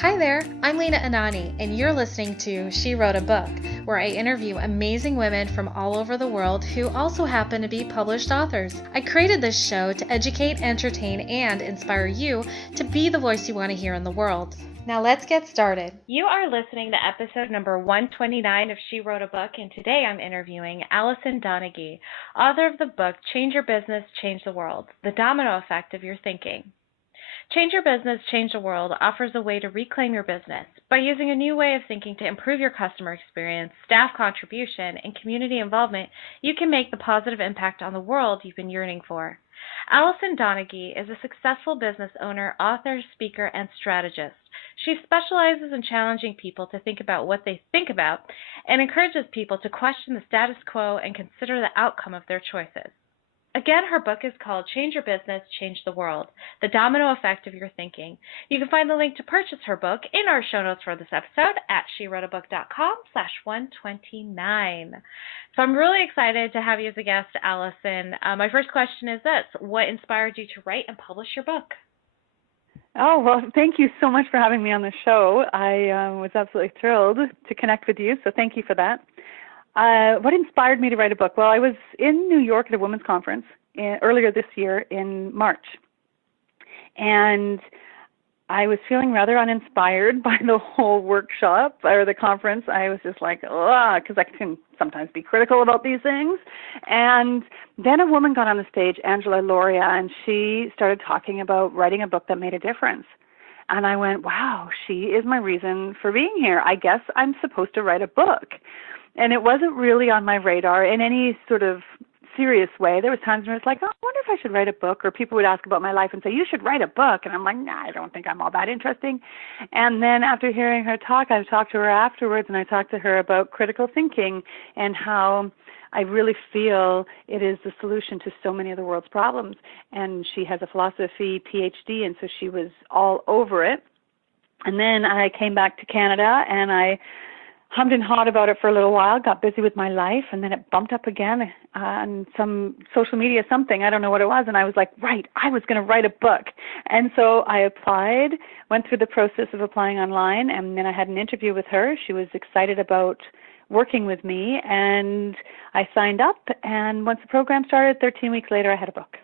Hi there, I'm Lena Anani, and you're listening to She Wrote a Book, where I interview amazing women from all over the world who also happen to be published authors. I created this show to educate, entertain, and inspire you to be the voice you want to hear in the world. Now let's get started. You are listening to episode number 129 of She Wrote a Book, and today I'm interviewing Alison Donaghey, author of the book Change Your Business, Change the World, The Domino Effect of Your Thinking. Change Your Business, Change the World offers a way to reclaim your business by using a new way of thinking to improve your customer experience, staff contribution, and community involvement. You can make the positive impact on the world you've been yearning for. Alison Donaghey is a successful business owner, author, speaker, and strategist. She specializes in challenging people to think about what they think about and encourages people to question the status quo and consider the outcome of their choices. Again, her book is called Change Your Business, Change the World, The Domino Effect of Your Thinking. You can find the link to purchase her book in our show notes for this episode at SheWroteABook.com/129. So I'm really excited to have you as a guest, Alison. My first question is this: what inspired you to write and publish your book? Oh, well, thank you so much for having me on the show. I was absolutely thrilled to connect with you, so thank you for that. What inspired me to write a book? Well, I was in New York at a women's conference earlier this year in March, and I was feeling rather uninspired by the whole workshop or the conference. I was just like, ugh, because I can sometimes be critical about these things. And then a woman got on the stage, Angela Loria, and she started talking about writing a book that made a difference. And I went, wow, she is my reason for being here. I guess I'm supposed to write a book. And it wasn't really on my radar in any sort of serious way. There was times where it's like, oh, I wonder if I should write a book, or people would ask about my life and say, you should write a book. And I'm like, nah, I don't think I'm all that interesting. And then after hearing her talk, I talked to her afterwards, and I talked to her about critical thinking and how I really feel it is the solution to so many of the world's problems. And she has a philosophy PhD, and so she was all over it. And then I came back to Canada, and I hummed and hawed about it for a little while, got busy with my life, and then it bumped up again on some social media something. I don't know what it was, and I was like, right, I was going to write a book. And so I applied, went through the process of applying online, and then I had an interview with her. She was excited about working with me, and I signed up, and once the program started, 13 weeks later, I had a book.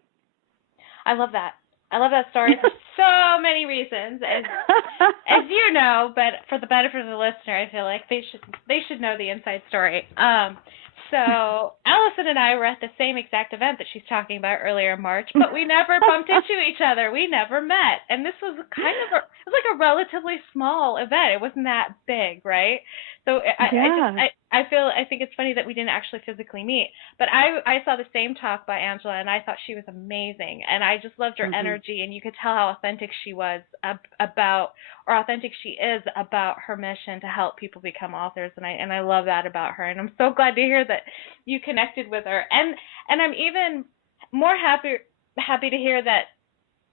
I love that. I love that story for so many reasons, as you know. But for the benefit of the listener, I feel like they should know the inside story. So Alison and I were at the same exact event that she's talking about earlier in March, but we never bumped into each other. We never met, and this was it was like a relatively small event. It wasn't that big, right? So I think it's funny that we didn't actually physically meet, but I saw the same talk by Angela, and I thought she was amazing, and I just loved her energy, and you could tell how authentic she was authentic she is about her mission to help people become authors, and I love that about her, and I'm so glad to hear that you connected with her, and I'm even more happy to hear that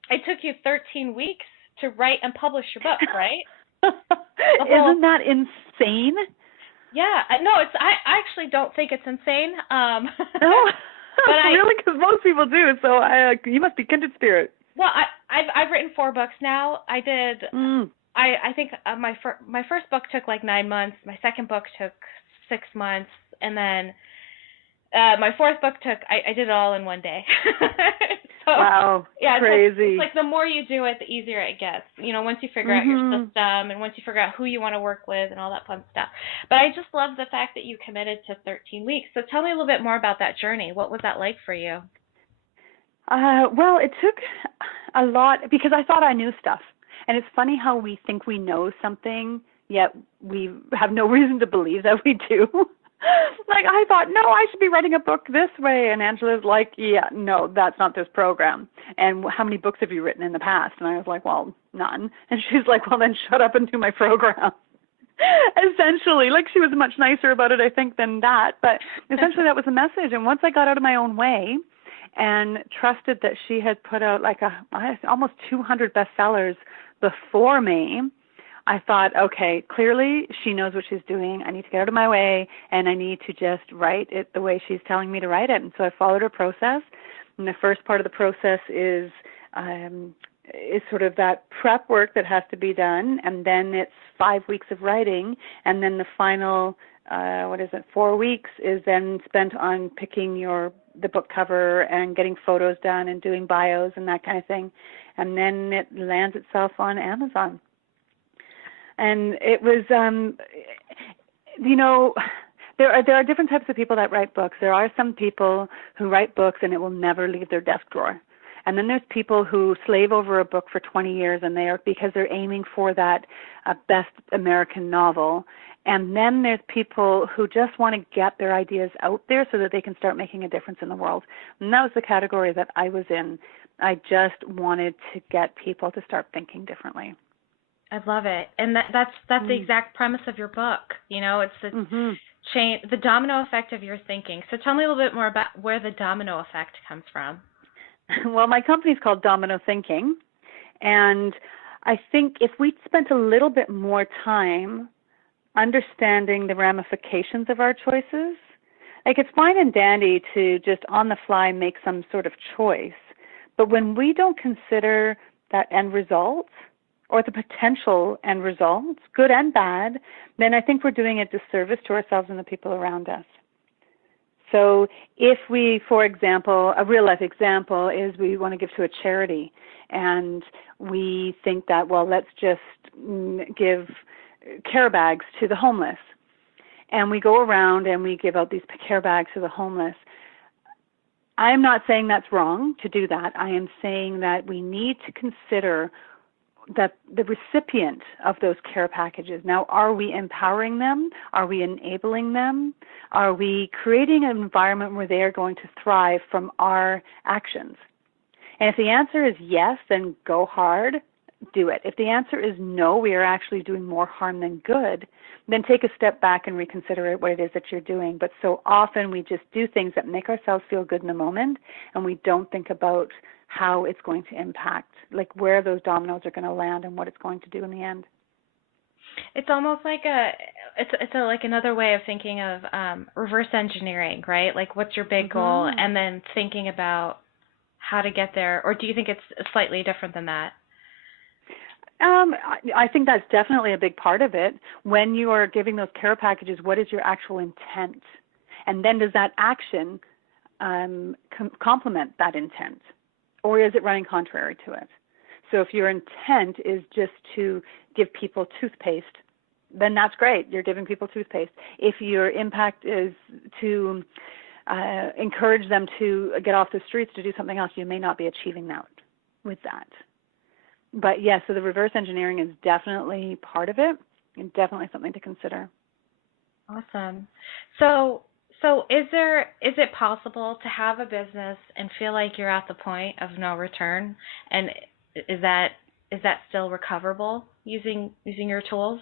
it took you 13 weeks to write and publish your book, right? Isn't that insane? Yeah, no, I actually don't think it's insane. No, but really, because most people do. So you must be kindred spirit. Well, I've written 4 books now. I did. I think my first book took like 9 months. My second book took 6 months, and then my fourth book I did it all in one day. So, wow, yeah, crazy. It's like the more you do it, the easier it gets. You know, once you figure out your system, and once you figure out who you want to work with and all that fun stuff. But I just love the fact that you committed to 13 weeks. So tell me a little bit more about that journey. What was that like for you? Well, it took a lot because I thought I knew stuff. And it's funny how we think we know something, yet we have no reason to believe that we do. Like, I thought, no, I should be writing a book this way. And Angela's like, yeah, no, that's not this program. And how many books have you written in the past? And I was like, well, none. And she's like, well, then shut up and do my program. Essentially, like, she was much nicer about it, I think, than that. But essentially that was the message. And once I got out of my own way and trusted that she had put out like almost 200 bestsellers before me, I thought, okay, clearly she knows what she's doing. I need to get out of my way, and I need to just write it the way she's telling me to write it. And so I followed her process. And the first part of the process is is sort of that prep work that has to be done, and then it's 5 weeks of writing, and then the final 4 weeks is then spent on picking the book cover and getting photos done and doing bios and that kind of thing, and then it lands itself on Amazon. And it was, there are different types of people that write books. There are some people who write books and it will never leave their desk drawer. And then there's people who slave over a book for 20 years and because they're aiming for that best American novel. And then there's people who just want to get their ideas out there so that they can start making a difference in the world. And that was the category that I was in. I just wanted to get people to start thinking differently. I love it. And that's the exact premise of your book. It's the chain, the domino effect of your thinking. So tell me a little bit more about where the domino effect comes from. Well, my company's called Domino Thinking, and I think if we spent a little bit more time understanding the ramifications of our choices, like it's fine and dandy to just on the fly make some sort of choice, but when we don't consider that end result or the potential end results, good and bad, then I think we're doing a disservice to ourselves and the people around us. So if we, for example, a real life example is we want to give to a charity and we think that, well, let's just give care bags to the homeless. And we go around and we give out these care bags to the homeless. I'm not saying that's wrong to do that. I am saying that we need to consider that the recipient of those care packages. Now, are we empowering them? Are we enabling them? Are we creating an environment where they are going to thrive from our actions? And if the answer is yes, then go hard, do it. If the answer is no, we are actually doing more harm than good, then take a step back and reconsider what it is that you're doing. But so often we just do things that make ourselves feel good in the moment, and we don't think about how it's going to impact, like where those dominoes are going to land and what it's going to do in the end. It's almost like like another way of thinking of reverse engineering, right? Like what's your big goal, and then thinking about how to get there. Or do you think it's slightly different than that? I think that's definitely a big part of it. When you are giving those care packages, what is your actual intent? And then does that action complement that intent? Or is it running contrary to it? So if your intent is just to give people toothpaste, then that's great. You're giving people toothpaste. If your impact is to encourage them to get off the streets to do something else, you may not be achieving that with that. But yes, so the reverse engineering is definitely part of it and definitely something to consider. Awesome. So is it possible to have a business and feel like you're at the point of no return? And is that still recoverable using your tools?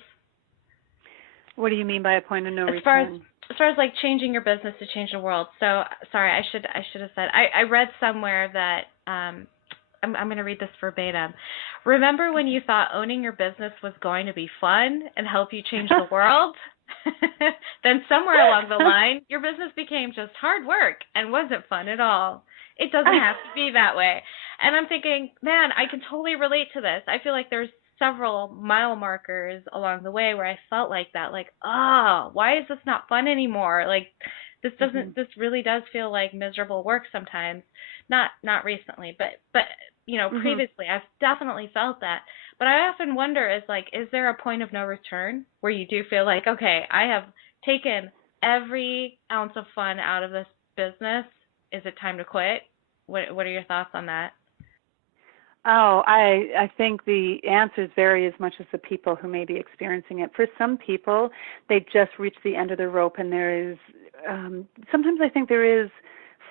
What do you mean by a point of no return? As far as like changing your business to change the world. So sorry, I should have said. I read somewhere that I'm going to read this verbatim. Remember when you thought owning your business was going to be fun and help you change the world? Then somewhere along the line, your business became just hard work and wasn't fun at all. It doesn't have to be that way. And I'm thinking, man, I can totally relate to this. I feel like there's several mile markers along the way where I felt like that, like, why is this not fun anymore? Like, this doesn't, this really does feel like miserable work sometimes. Not recently, but previously I've definitely felt that. But I often wonder is there a point of no return where you do feel like, okay, I have taken every ounce of fun out of this business. Is it time to quit? What are your thoughts on that? Oh, I think the answers vary as much as the people who may be experiencing it. For some people, they just reach the end of the rope, and there is, sometimes I think there is,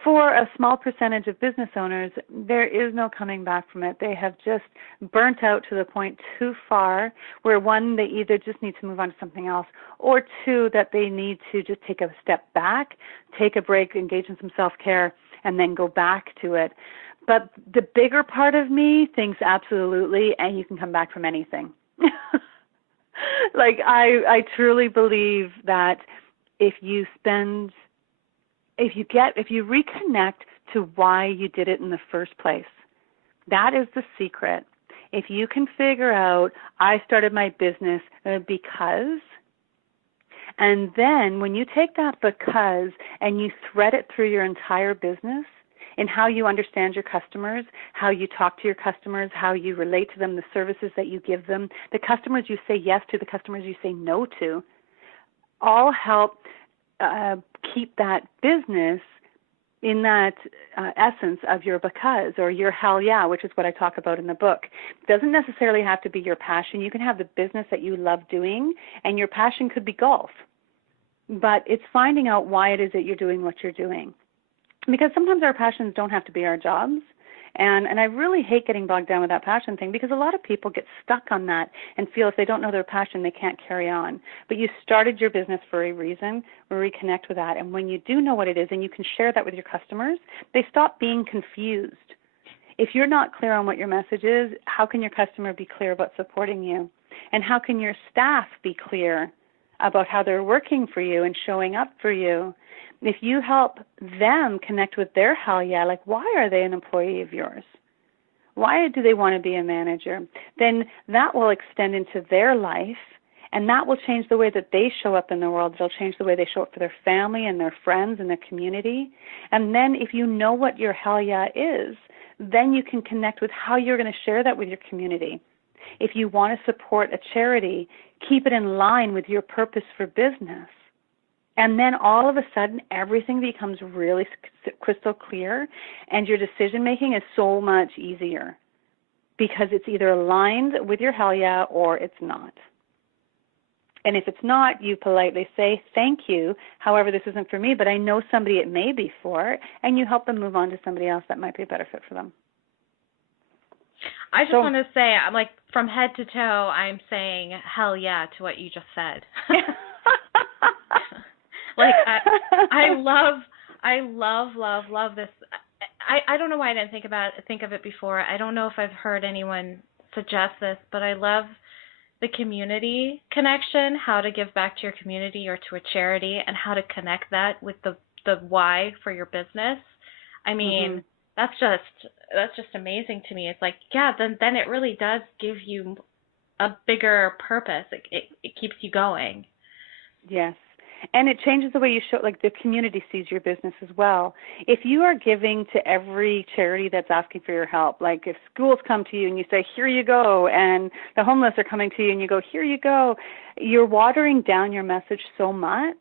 for a small percentage of business owners, there is no coming back from it. They have just burnt out to the point too far where, one, they either just need to move on to something else, or two, that they need to just take a step back, take a break, engage in some self-care, and then go back to it. But the bigger part of me thinks absolutely, and you can come back from anything. Like, I truly believe that if you reconnect to why you did it in the first place, that is the secret If you can figure out, I started my business because, and then when you take that because and you thread it through your entire business, in how you understand your customers, how you talk to your customers, how you relate to them, the services that you give them, the customers you say yes to, the customers you say no to, all help keep that business in that essence of your because or your hell yeah, which is what I talk about in the book. It doesn't necessarily have to be your passion. You can have the business that you love doing, and your passion could be golf. But it's finding out why it is that you're doing what you're doing. Because sometimes our passions don't have to be our jobs. And I really hate getting bogged down with that passion thing, because a lot of people get stuck on that and feel if they don't know their passion, they can't carry on. But you started your business for a reason. Reconnect with that. And when you do know what it is and you can share that with your customers, they stop being confused. If you're not clear on what your message is, how can your customer be clear about supporting you? And how can your staff be clear about how they're working for you and showing up for you? If you help them connect with their hell yeah, like why are they an employee of yours? Why do they want to be a manager? Then that will extend into their life, and that will change the way that they show up in the world. It'll change the way they show up for their family and their friends and their community. And then if you know what your hell yeah is, then you can connect with how you're going to share that with your community. If you want to support a charity, keep it in line with your purpose for business. And then all of a sudden, everything becomes really crystal clear, and your decision-making is so much easier because it's either aligned with your hell yeah or it's not. And if it's not, you politely say, thank you, however, this isn't for me, but I know somebody it may be for, and you help them move on to somebody else that might be a better fit for them. I just want to say, like, from head to toe, I'm saying hell yeah to what you just said. Like, I love this. I don't know why I didn't think of it before. I don't know if I've heard anyone suggest this, but I love the community connection, how to give back to your community or to a charity, and how to connect that with the why for your business. I mean, that's just amazing to me. It's like, yeah, then it really does give you a bigger purpose. It keeps you going. Yes. And it changes the way you show, like the community sees your business as well. If you are giving to every charity that's asking for your help, like if schools come to you and you say, here you go, and the homeless are coming to you and you go, here you go, you're watering down your message so much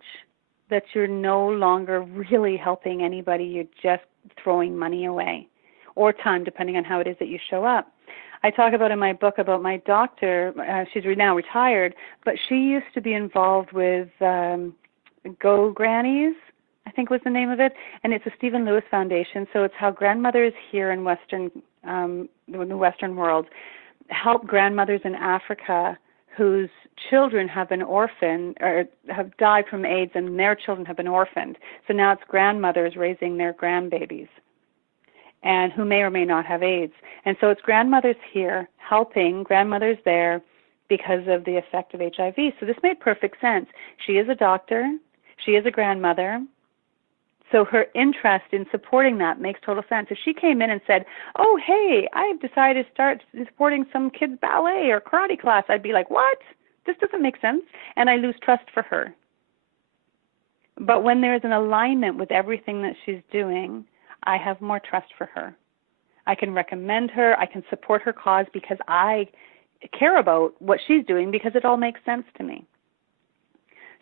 that you're no longer really helping anybody. You're just throwing money away or time, depending on how it is that you show up. I talk about in my book about my doctor. She's now retired, but she used to be involved with Go Grannies, I think was the name of it, and it's a Stephen Lewis Foundation. So it's how grandmothers here in the Western world help grandmothers in Africa whose children have been orphaned or have died from AIDS, and their children have been orphaned. So now it's grandmothers raising their grandbabies, and who may or may not have AIDS. And so it's grandmothers here helping grandmothers there because of the effect of HIV. So this made perfect sense. She is a doctor. She is a grandmother. So her interest in supporting that makes total sense. If she came in and said, oh, hey, I've decided to start supporting some kids' ballet or karate class, I'd be like, what? This doesn't make sense. And I lose trust for her. But when there's an alignment with everything that she's doing, I have more trust for her. I can recommend her. I can support her cause because I care about what she's doing because it all makes sense to me.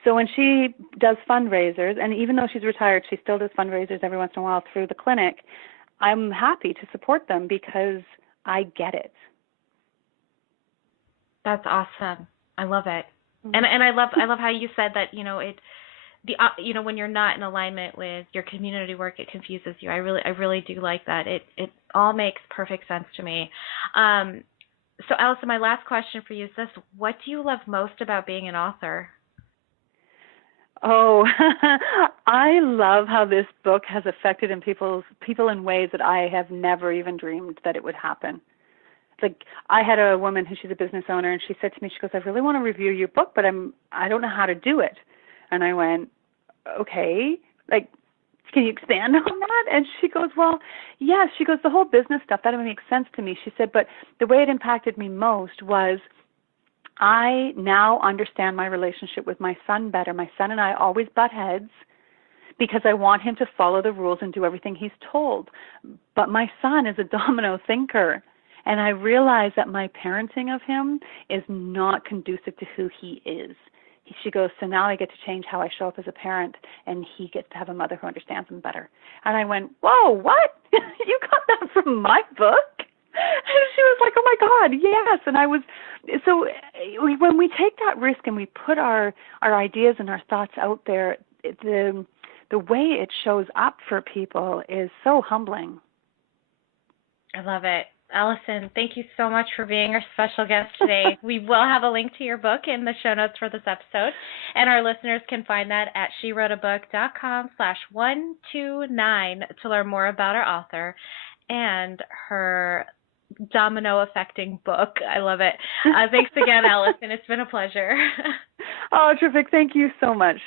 So when she does fundraisers, and even though she's retired, she still does fundraisers every once in a while through the clinic, I'm happy to support them because I get it. That's awesome. I love it. And I love how you said that, when you're not in alignment with your community work, it confuses you. I really do like that. It all makes perfect sense to me. So Alison, my last question for you is this: what do you love most about being an author? Oh, I love how this book has affected people in ways that I have never even dreamed that it would happen. Like, I had a woman she's a business owner, and she said to me, she goes, I really want to review your book, but I don't know how to do it. And I went, okay, like, can you expand on that? And she goes, well, yes. She goes, the whole business stuff, that makes sense to me. She said, but the way it impacted me most was I now understand my relationship with my son better. My son and I always butt heads because I want him to follow the rules and do everything he's told. But my son is a domino thinker, and I realize that my parenting of him is not conducive to who he is. She goes, so now I get to change how I show up as a parent, and he gets to have a mother who understands him better. And I went, whoa, what? You got that from my book? And she was like, oh my God, yes. And I was, so when we take that risk and we put our ideas and our thoughts out there, the way it shows up for people is so humbling. I love it. Alison, thank you so much for being our special guest today. We will have a link to your book in the show notes for this episode, and our listeners can find that at SheWroteABook.com/129 to learn more about our author and her domino affecting book. I love it. Thanks again, Alison. It's been a pleasure. Oh, terrific. Thank you so much.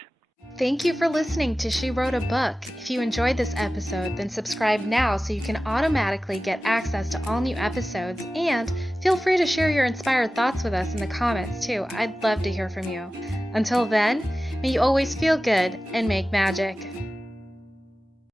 Thank you for listening to She Wrote a Book. If you enjoyed this episode, then subscribe now so you can automatically get access to all new episodes, and feel free to share your inspired thoughts with us in the comments too. I'd love to hear from you. Until then, may you always feel good and make magic.